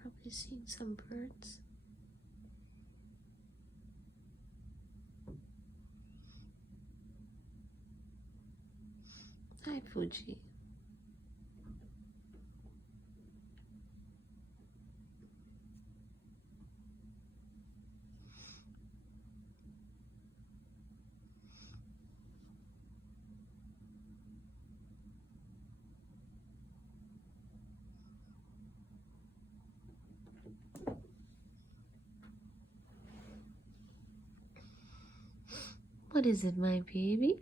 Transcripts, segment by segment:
probably seeing some birds. Hi, Fuji. What is it, my baby?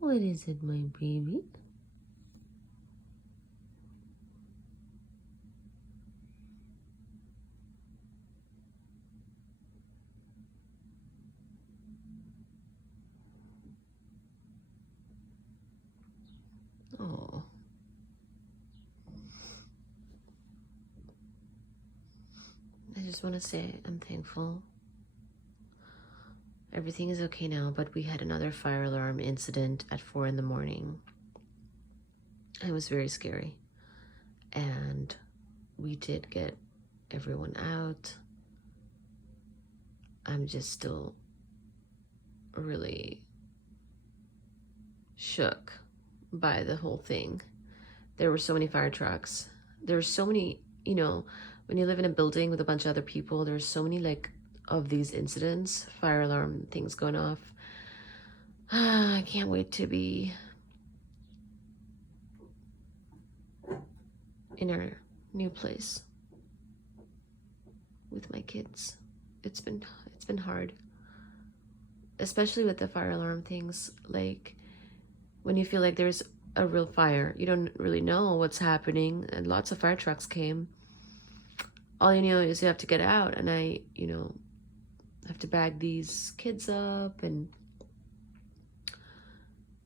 What is it, my baby? Oh. I just want to say I'm thankful. Everything is okay now, but we had another fire alarm incident at 4 in the morning. It was very scary. And we did get everyone out. I'm just still really shook by the whole thing. There were so many fire trucks. There's so many, you know, when you live in a building with a bunch of other people, there's so many like of these incidents, fire alarm things going off. I can't wait to be in our new place with my kids. It's been hard, especially with the fire alarm things. Like when you feel like there's a real fire, you don't really know what's happening, and lots of fire trucks came. All you know is you have to get out, and I, you know, have to bag these kids up and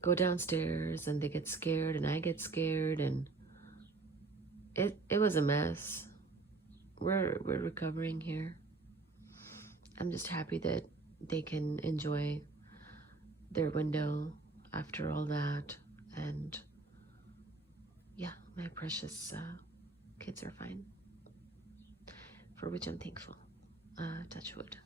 go downstairs, and they get scared and I get scared, and it was a mess. We're recovering here. I'm just happy that they can enjoy their window after all that, and yeah, my precious kids are fine, for which I'm thankful. Touch wood.